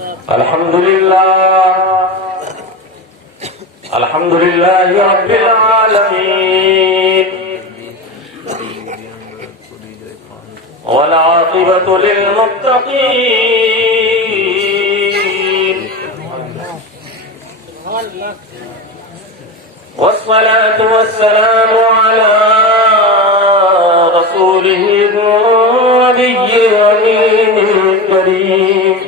الحمد لله رب العالمين والعاقبة للمتقين والصلاة والسلام على رسوله النبي الأمين الكريم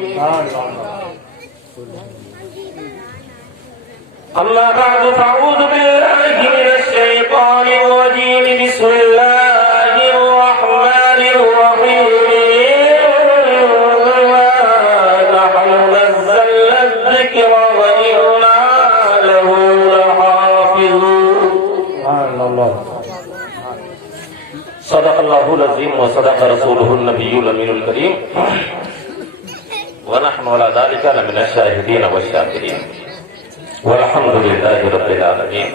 أما بعد فأعوذ بالله من الشيطان الرجيم بسم الله الرحمن الرحيم نحن نزلنا الذكر وإنا له لحافظون صدق الله العظيم وصدق رسوله النبي الأمين الكريم ونحن على ذلك لمن الشاهدين والشاكرين والحمد لله رب العالمين.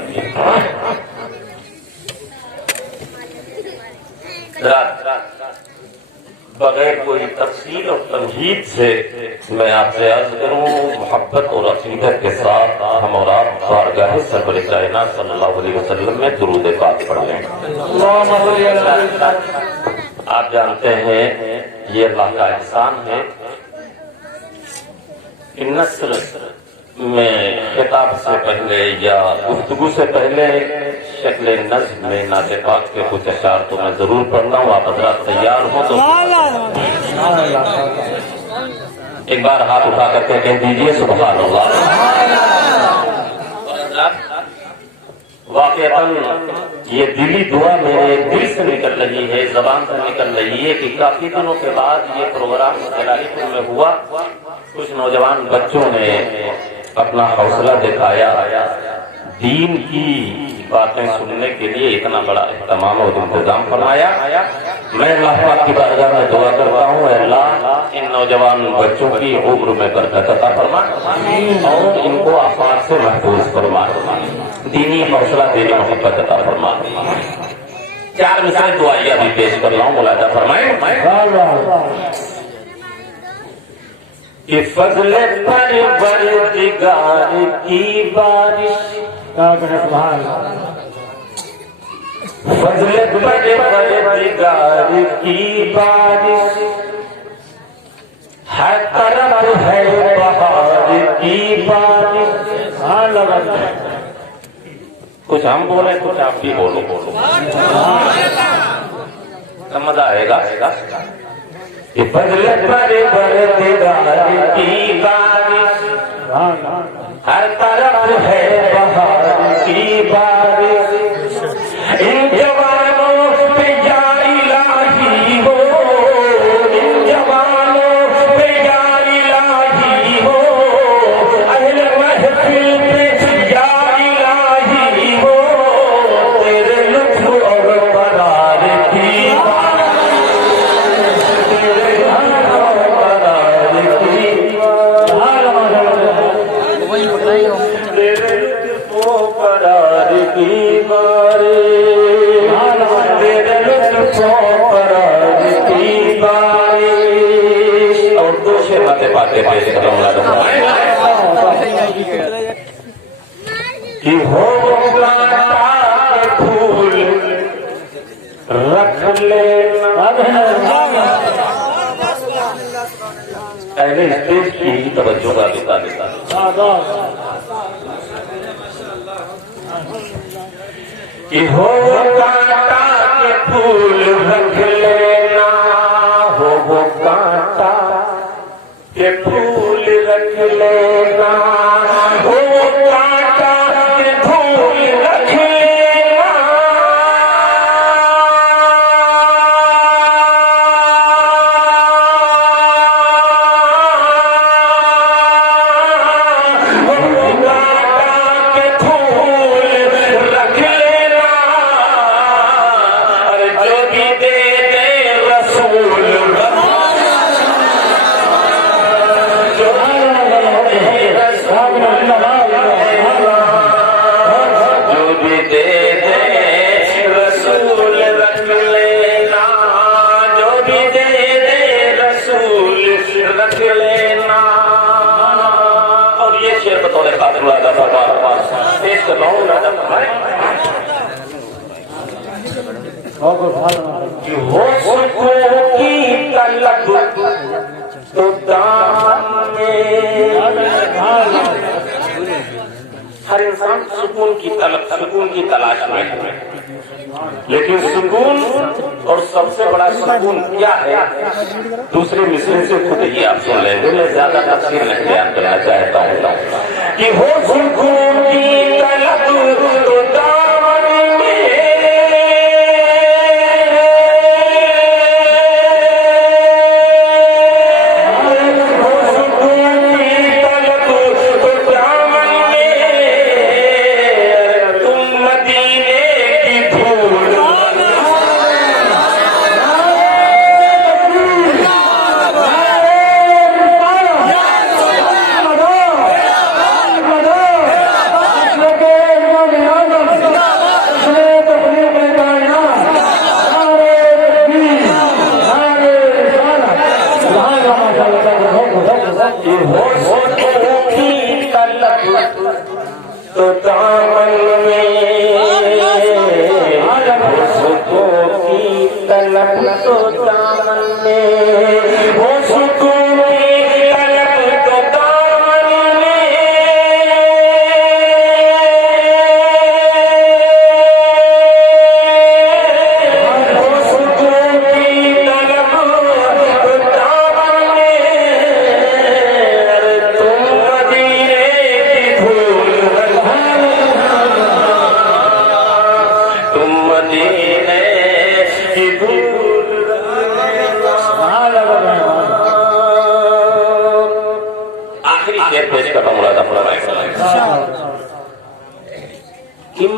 بغیر کوئی تفصیل اور تمہید سے میں آپ سے عرض کروں محبت اور عقیدت کے ساتھ ہم اور آپ بارگاہ سرور کائنات صلی اللہ علیہ وسلم میں درود پاک پڑھیں. آپ جانتے ہیں یہ اللہ کا احسان ہے کہ نثر میں خطاب سے پہلے یا گفتگو سے پہلے شکل نظم میں نعت پاک کے کچھ اشعار تو میں ضرور پڑھتا ہوں. آپ حضرات تیار ہو تو ایک بار ہاتھ اٹھا کر کے کہہ دیجئے سبحان اللہ. واقعاً یہ دلی دعا میرے دل سے نکل رہی ہے, زبان سے نکل رہی ہے کہ کافی دنوں کے بعد یہ پروگرام جلالی پور میں ہوا. کچھ نوجوان بچوں نے اپنا حوصلہ دکھایا, دین کی باتیں سننے کے لیے اتنا بڑا اہتمام اور انتظام فرمایا. میں اللہ پاک کی بارگاہ میں دعا کرتا ہوں, اے اللہ ان نوجوان بچوں کی عمر میں برکت عطا فرما اور ان کو آفات سے محفوظ فرما, دینی حوصلہ دینی محبت عطا فرما. 4 مثالیں دعائیہ بھی پیش کر رہا ہوں, ملاحظہ فرمائیں. کہ فضل پروردگار کی بارش, فضل پروردگار کی بارش ہر طرف ہے بہار کی بارش. کچھ ہم بولیں کچھ آپ بھی بولو, مزہ آئے گا. فضل پروردگار کی بارش ہر طرف ہے بہار کی بارش. ان جوانوں پہ یا الہی ہو, ان جوانوں پہ یا الہی ہو, اہل محفل پہ یا الہی ہو, تیرے لطف اور قرار کی کہ ہو پھول رکھ لینا. اہل اسٹیج کی توجہ کا دیتا کہ ہو کانٹا کے پھول رکھ لینا, ہو کانٹا کے پھول رکھ لینا, ہو کانٹا کے پھول رکھ لینا, ہو کانٹا کے پھول رکھ لینا, جو بھی دے دے رسول رکھ لینا. شعر بطور خاطر ادا فرما پیش کرتا ہوں رجب ہمارے کہ ہو سکون کی طلب تو دامن میں ہر انسان سکون کی طلب سکون کی تلاش میں ہے لیکن سکون اور سب سے بڑا سکون کیا ہے دوسرے مصرے سے خود ہی آپ سن لیں گے میں زیادہ تفصیل نہیں بیان کرنا چاہتا ہوں کہ ہو سکون کی طلب تو دامن میں جہاں کو دینا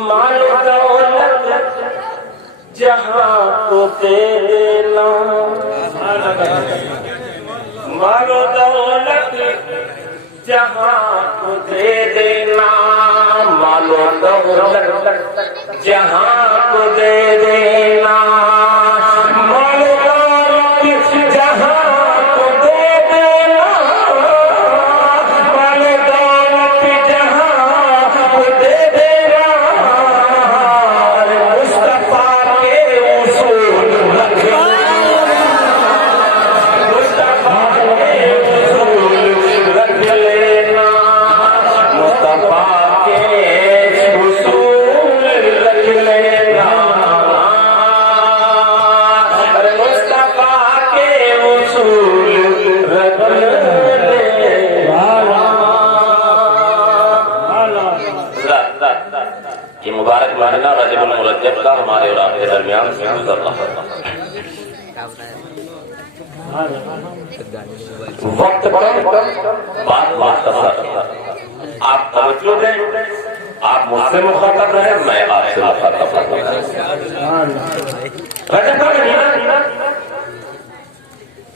مالو دولت جہاں کو دے دینا مالو دولت جہاں کو دے دینا مالو دولت جہاں کو دے دینا مالو دولت جہاں کو دے دینا یہ مبارک مہینہ رجب المرجب کا ہمارے اور آپ کے درمیان سے گزر رہا ہے وقت بات مختصر آپ توجہ دیں آپ مجھ سے مخاطب رہیں میں آپ سے مخاطب رہوں رجب کا مہینہ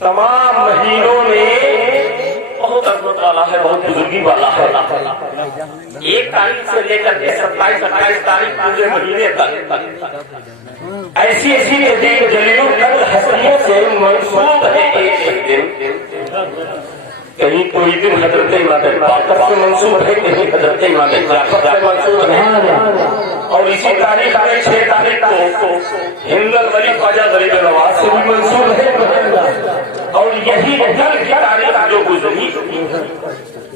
تمام مہینوں میں بہت عظمت والا ہے بہت بزرگی والا ہے ایک تاریخ سے لے کر کے 27-28 تاریخ پورے مہینے تک ایسی جلیلوں حسنیوں سے منسوب ہے ایک دن کہیں کوئی دن حضرت امام باقر سے منسوب ہے کہیں حضرت امام جعفر سے منسوب ہے اور اسی تاریخ میں 6 تاریخ کو ہند الولی خواجہ غریب نواز سے بھی منسوب ہے اور یہی کل کی تاریخ جو گزری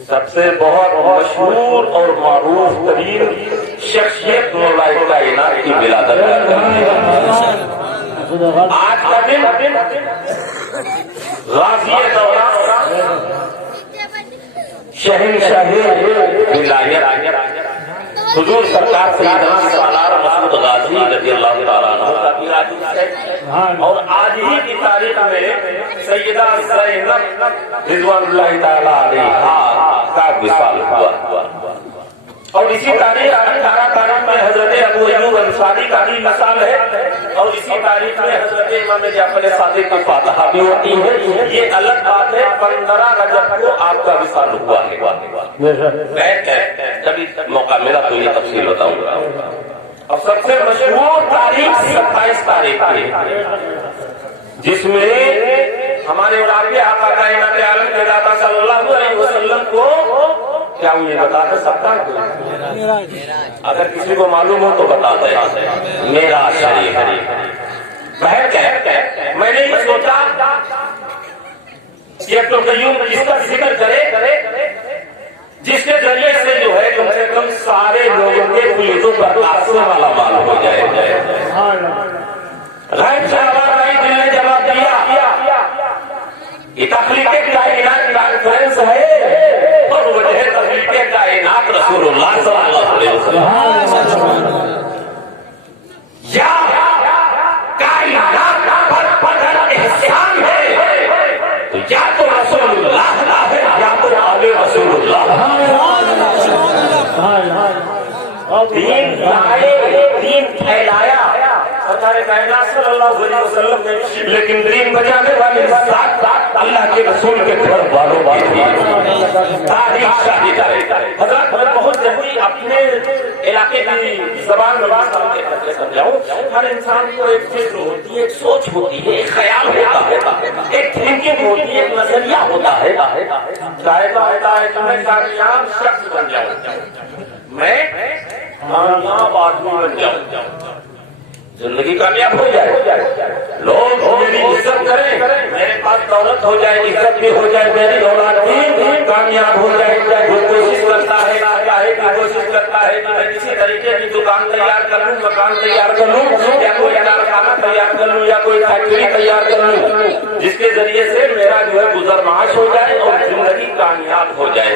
سب سے بہت مشہور اور معروف ترین شخصیت مولا کائنات کی ولادت آج کا دن غازی دوران شہنشاہ ولایت حضور سرکار سیدنا سالار محمد غازی رضی اللہ تعالیٰ عنہ کا میلاد ہے اور آج ہی کی تاریخ میں سیدہ زینب رضوان اللہ تعالیٰ علیہا کا وصال ہوا اور اسی تاریخ 18 تاریخ میں حضرت ابو ایوب انصاری کا بھی مثال ہے اور اسی تاریخ میں حضرت امام جعفر صادق کی فاتحہ بھی ہوتی ہے یہ الگ بات ہے 15 رجب کو آپ کا وصال ہوا ہے کبھی موقع ملا تو یہ تفصیل بتاؤں گا اور سب سے مشہور تاریخ 27 تاریخ ہے جس میں ہمارے اور آپ کے آقا کائنات عالم کے داتا صلی اللہ علیہ وسلم کو کیا وہ یہ بتا سکتا ہے؟ اگر کسی کو معلوم ہو تو بتا دے. معراج شریف میں نے یہ سوچا کہ ابن القیم اس کا ذکر کرے جس کے ذریعے سے جو ہے کم سے کم سارے لوگوں کے پلیتوں پر تاثر والا مال ہو جائے. غیب سے آواز آئی، دل نے جواب دیا. یہ تخلیق کائنات کانفرنس ہے اور وجہ تخلیق کائنات رسول اللہ صلی اللہ علیہ وسلم. یا کائنات پر احسان ہے تو یا تو رسول اللہ ہے یا تو آل رسول اللہ. دین لائے، دین پھیلایا سرکار کائنات صلی اللہ علیہ وسلم نے، لیکن دین بجانے والے ساتھ ساتھ اللہ کے رسول کے گھر والوں کی تھی. تاریخ شاہد ہے. حضرت میں بہت جلدی اپنے علاقے کی زبان سمجھاؤں. ہر انسان کو ایک چیز ہوتی ہے، ایک سوچ ہوتی ہے، ایک خیال ہوتا ہے، ایک تھنکنگ ہوتی ہے، ایک نظریہ ہوتا ہے. چاہتا ہوتا ہے کہ میں کامیاب شخص بن جاؤں، میں کامیاب آدمی بن جاؤں، زندگی کامیاب ہو جائے، لوگ میری عزت کریں، میرے پاس دولت ہو جائے، عزت بھی ہو جائے، میری اولاد بھی کامیاب ہو جائے. جو کوشش کرتا ہے کوشش کرتا ہے کہ میں کسی طریقے کی دکان تیار کر لوں، مکان تیار کر لوں، یا کوئی کارخانہ تیار کر لوں، یا کوئی فیکٹری تیار کر لوں جس کے ذریعے سے میرا جو ہے گزر معاش ہو جائے اور زندگی کامیاب ہو جائے.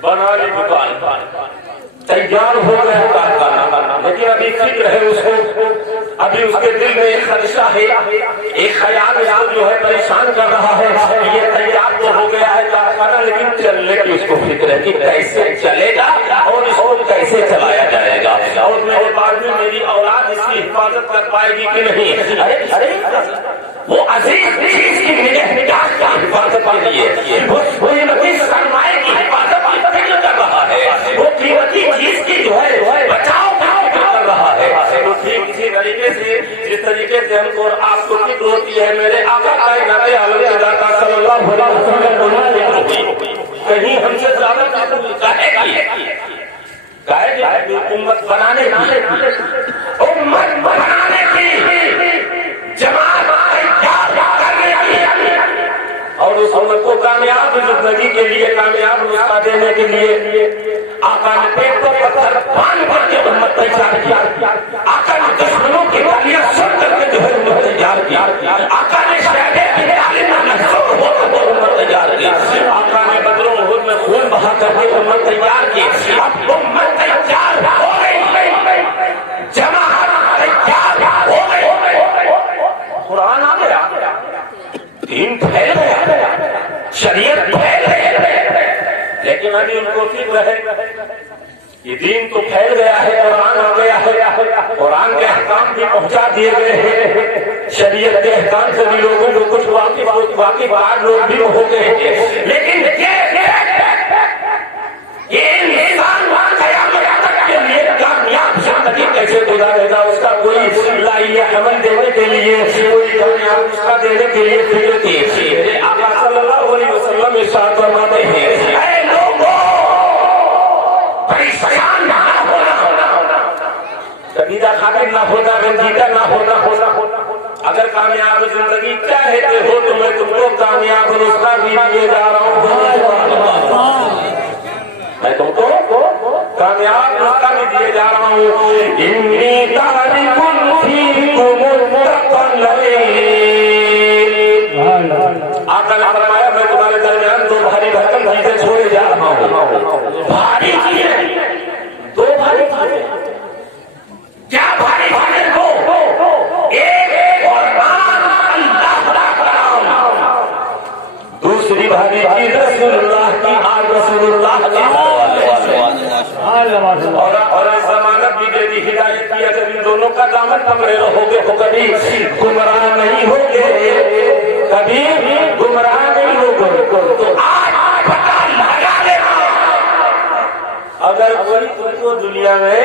بنا لی دکان، تیار ہو گیا کارخانہ، لیکن ابھی فکر ہے اس کو، ابھی اس کے دل میں ایک خدشہ ہے، ایک خیال جو ہے پریشان کر رہا ہے. یہ تیار تو ہو گیا ہے کارخانہ، لیکن چلنے کی اس کو فکر ہے کہ کیسے چلے گا اور اس کو کیسے چلایا جائے گا، اور میرے بعد میں میری اولاد اس کی حفاظت کر پائے گی کہ نہیں. ارے وہ عزیز چیز کی نگہداشت کی حفاظت کے لیے، وہ قیمتی سرمایہ کی حفاظت کی فکر کر رہا ہے، وہ قیمتی چیز کی جو ہے بچاؤ کی فکر کر رہا ہے. تو ٹھیک اسی طریقے سے جس طریقے سے ہم کو آپ کو فکر ہوتی ہے میرے آقا کائنات عالم صلی اللہ علیہ وسلم کہیں ہم سے زیادہ امت بنانے کی جماعت اور اس امت کو کامیاب زندگی کے لیے کامیاب نسخہ دینے کے لیے آقا نے پیٹ پر پتھر باندھ کر کے امت تیار کیا. آقا نے دشمنوں کی گالیاں سن کر کے جو ہے امت تیار کیا. آقا نے شہدے کی تعلیم محسوس ہو کر کے امت تیار کی. آقا نے بدر و احد میں خون بہا کر کے امت تیار کی. اب امت تیار ہو گئی، جماعت تیار ہو گئی. قرآن آ گیا، دین پھیل گیا، شریعت پھیل گئی، لیکن ابھی ان کو فکر ہے یہ دین تو پھیل گیا ہے، قرآن آ گیا ہے، قرآن کے احکام بھی پہنچا دیے گئے ہیں، شریعت کے احکام سے بھی لوگوں کو کچھ واقف لوگ بھی ہو گئے ہیں، لیکن یہ انسان کے لیے کامیاب زندگی کیسے گزارے گا، اس کا کوئی لائیہ عمل دینے کے لیے، کوئی کامیاب نسخہ دینے کے لیے فکر کی. آقا صلی اللہ علیہ وسلم ارشاد فرماتے ہیں اے لوگوں پریشان نہ ہونا، کبیدہ خاطر نہ ہونا، رنجیدہ نہ ہونا. اگر کامیاب زندگی چاہتے ہو تو میں تم کو کامیاب نسخہ بھی دیے جا رہا ہوں، میں تم کو کامیاب نسخہ بھی دیے جا رہا ہوں. انی تارک فیکم الثقلین، آقا نے فرمایا میں تمہارے درمیان دو بھاری بھرکم چیزیں چھوڑے جا رہا ہوں. بھاری چیزیں، دو بھاری چیزیں. کیا بھاری چیزیں؟ دو، ایک قرآن اللہ کا کلام، دوسری بھاری چیز رسول اللہ کی آل رسول اللہ کی اور ضمانت بھی دے دی، ہدایت کی. اگر ان دونوں کا دامن پکڑے رہو گے تو کبھی گمراہ نہیں ہوگے، کبھی گمراہ نہیں ہوگے. تو آج پتہ لگا لینا، اگر کوئی تم کو دنیا میں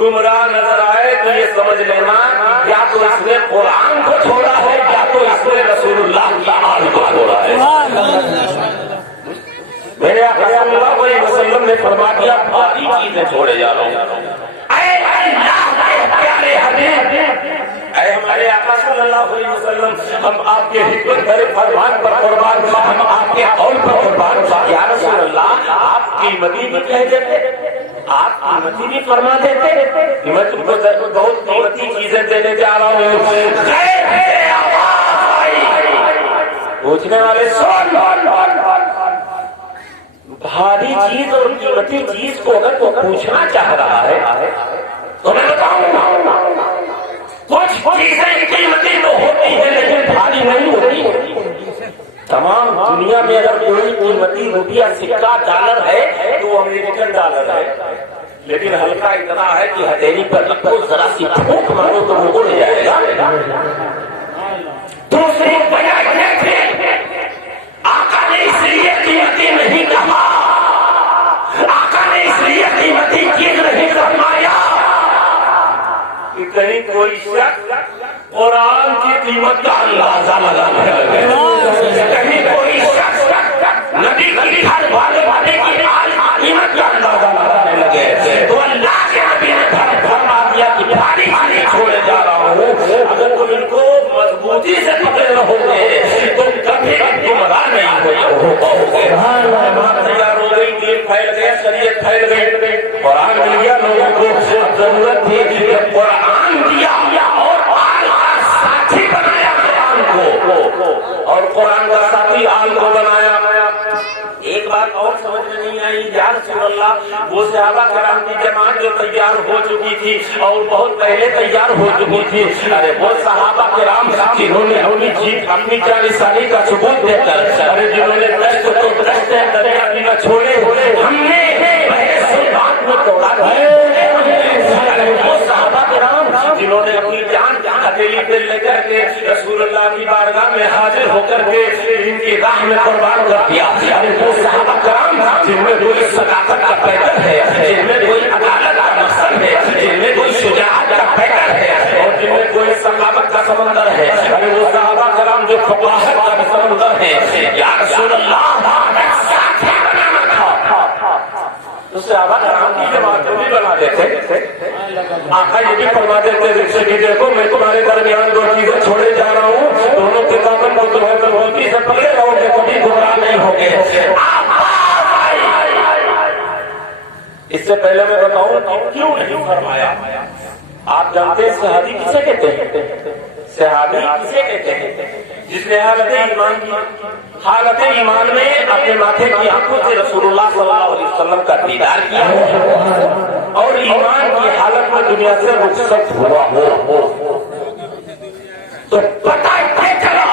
گمراہ نظر آئے تو یہ سمجھ لینا یا تو اس نے قرآن کو چھوڑا ہے یا تو اس نے رسول اللہ کی آل کو چھوڑا ہے. میرے آقا نے فرما دیا بھاری چیزیں چھوڑے جا رہا ہوں. اے اللہ کے پیارے حبیب، اے ہمارے آقا صلی اللہ علیہ وسلم، ہم آپ کے حکمت بھرے فرمان پر قربان، ہم آپ کے قول پر قربان. یا رسول اللہ، آپ قیمتی بھی کہہ دیتے، آپ قیمتی بھی فرما دیتے. میں تم کو بہت قیمتی چیزیں دینے جا رہا ہوں. پوچھنے والے سن، بھاری چیز اور قیمتی چیز کو اگر وہ پوچھنا چاہ رہا ہے تو میں بتاؤں، کچھ چیزیں قیمتی تو ہوتی ہیں لیکن بھاری نہیں ہوتی. تمام دنیا میں اگر کوئی قیمتی روپیہ سکہ ڈالر ہے تو وہ امریکن ڈالر ہے، لیکن ہلکا اتنا ہے کہ ہتھیلی پر رکھو، ذرا سی پھونک مارو تو وہ اڑ جائے گا. دوسری وجہ یہ تھی آقا نے اس لیے قیمتی نہیں کہا، آقا نے اس لیے قیمتی چیز نہیں فرمایا کہ کہیں کوئی شخص قرآن کی قیمت کا اندازہ لگانے لگے، کہیں کوئی شخص نبی کی ہر والے کی قیمت کا اندازہ لگانے لگے. تو اللہ کے نبی نے فرما دیا کہ بھاری بھاری چھوڑے جا رہا ہوں، اگر تم ان کو مضبوطی سے پکڑے رہو گے تو کبھی گمراہ نہیں ہو پاؤ گے. تیار ہو گئی، دین پھیل گیا، شریعت پھیل گئی، قرآن مل گیا لوگوں کو. ضرورت تھی کہ قرآن دیا اور ساتھی بنایا قرآن کو، اور قرآن کا ساتھی آل کو بنایا. ایک بات اور سمجھ میں نہیں آئی، یا رسول اللہ، وہ صحابہ کرام کی جماعت جو تیار ہو چکی تھی اور بہت پہلے تیار ہو چکی تھی، ارے وہ صحابہ کرام جنہوں نے اپنی 40 سالی کا ثبوت دے کر، ارے جنہوں نے دشت کو دشت دریا بھی نہ چھوڑے، ہم نے بات میں توڑا ہے. وہ صحابہ کرام جنہوں نے اپنی جان ہتھیلی پہ لے کر کے رسول اللہ کی بارگاہ میں حاضر ہو کر کے ان کی راہ میں قربان کر دیا. وہ صحابہ کرام جن میں کوئی صداقت کا پیکر ہے، جن میں کوئی عدالت کا مقصد ہے، جن میں کوئی شجاعت کا پیکر ہے، اور جن میں کوئی ثقافت کا سمندر ہے. ارے وہ صحابہ کرام جو فقاہت کا سمندر ہے. یا رسول اللہ، ساتھی بنانا تھا تو صحابہ کرام کی جماعت کو بھی بنا دیتے. آقا یہ بھی فرما دیتے کہ دیکھو میں تمہارے درمیان دو چیزیں چھوڑے جا رہا ہوں، دونوں کتابوں کو تمہیں مضبوطی سے پکڑے رہو گے، کبھی گمراہ نہیں ہوگے. اس سے پہلے میں بتاؤں کیوں نہیں فرمایا. آپ جانتے ہیں صحابی کسے کہتے ہیں؟ صحابی کسے کہتے ہیں؟ جس نے حالت ایمان کی، حالت ایمان میں اپنے ماتھے کی آنکھوں سے رسول اللہ صلی اللہ علیہ وسلم کا دیدار کیا اور ایمان کی حالت میں دنیا سے رخصت ہوا ہو. تو پتہ چلا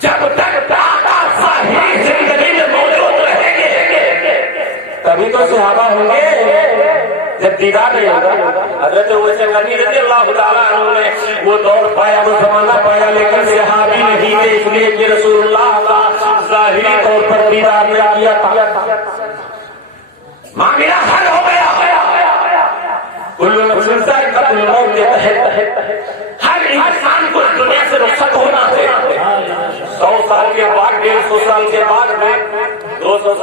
جب تک آقا ظاہری زندگی میں موجود رہیں گے تبھی تو صحابہ ہوں گے، جب دیدار نہیں ہوگا. حضرت ویسے غنی رضی اللہ تعالیٰ عنہ نے وہ دور پایا، وہ زمانہ پایا، لیکن صحابی نہیں تھے، اس لیے کہ رسول اللہ کا ظاہری طور پر دیدار نہیں کیا تھا. معاملہ حل ہو گیا. کل نفس ذائقۃ الموت کے تحت ہر انسان کو دنیا سے رخصت ہونا ہے. 100 سال کے بعد، 150 سال کے بعد میں، 200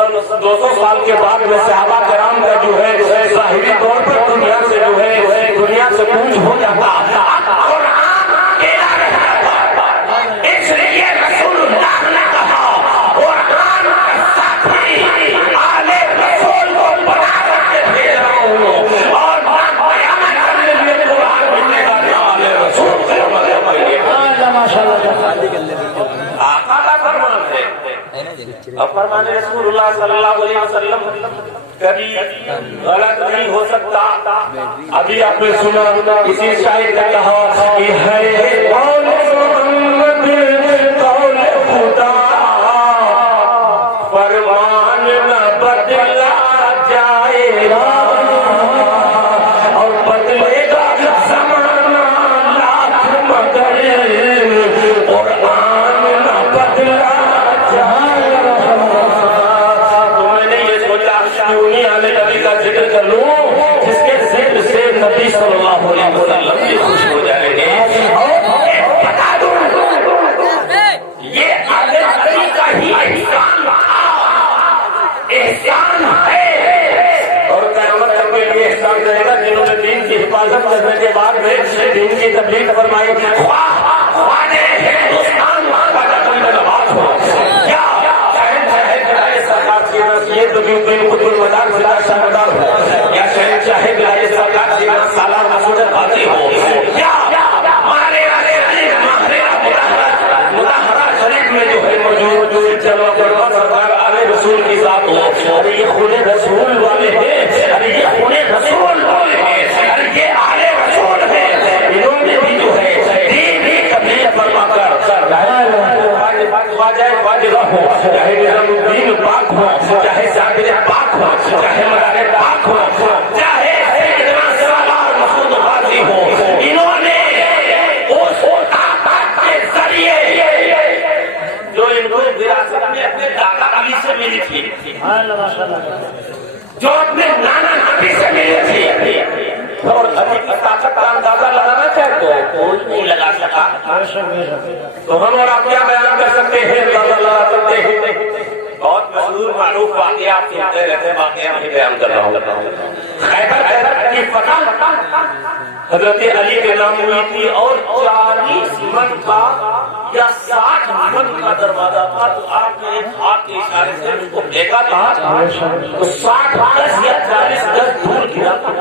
سال کے بعد میں صحابہ کرام کا جو ہے ظاہری طور پر دنیا سے جو ہے دنیا سے کوچ ہو جاتا اور اس لیے رسول اللہ نے کہا قرآن کا ساتھی آل رسول کو بنا کر کے بھیج رہا ہوں اور بیان کرنے میں قرآن بننے کا آل رسول آقا کا فرمان ہے. اور فرمان رسول اللہ صلی اللہ علیہ وسلم کبھی غلط نہیں ہو سکتا. ابھی آپ نے سنا اسی شاعر نے کہا کہ ہے قول محمد قول خدا، فرمان نہ بدلا جائے گا اور بدلے گا زمانہ لاکھ مگر قرآن نہ بدلا جائے گا. تو میں نے یہ سوچا کیوں نہیں آنے نبی کا ذکر کر لوں جس کے ذکر سے نبی صلی اللہ علیہ وسلم بھی خوش ہو جائیں گے. اور بتا دوں یہ آل نبی کا ہی احسان ہے حفاظت کرنے کے بعد دین کی تبلیغ فرمائی. خواجہ ہندوستان نواز ہو یا سرکار یہ تو قطب المدار ضلع شاہدار ہو یا شہنشاہ سرکار سالار مسعود غازی ہو یا مظاہرہ شریف میں جو ہے موجود سرکار آل رسول کی ذات ہو. ارے یہ خون رسول والے ہیں, ارے یہ خون رسول والے ہیں, ارے یہ آل رسول ہے. انہوں نے بھی جو ہے دین ہی تبلیغ فرما کر خواجہ ہو, چاہے نظام الدین پاک ہو, چاہے جابر پاک ہو, چاہے مرار پاک ہو, چاہے سیدنا سالار مسعود غازی ہو, انہوں نے اس طاقت کے ذریعے جو ان کو وراثت میں اپنے دادا علی سے ملی تھی, جو اپنے نانا نبی سے ملی تھی, اور ابھی طاقت کا اندازہ لگانا چاہے تو کوئی نہیں لگا سکا. تو ہم اور آپ کیا بیان کر سکتے ہیں, اندازہ لگا سکتے ہیں. بہت مشہور معروف واقعہ آپ سنتے رہتے, واقعہ نہیں بیان کر رہا ہوں. خیبر کی فتح حضرت علی کے نام ہوئی تھی اور 40 من کا یا 60 من کا دروازہ تھا. تو آپ نے ایک ہاتھ کے اشارے سے اس کو دیکھا تھا تو 60 گز یا 40 گز دور گرا تھا.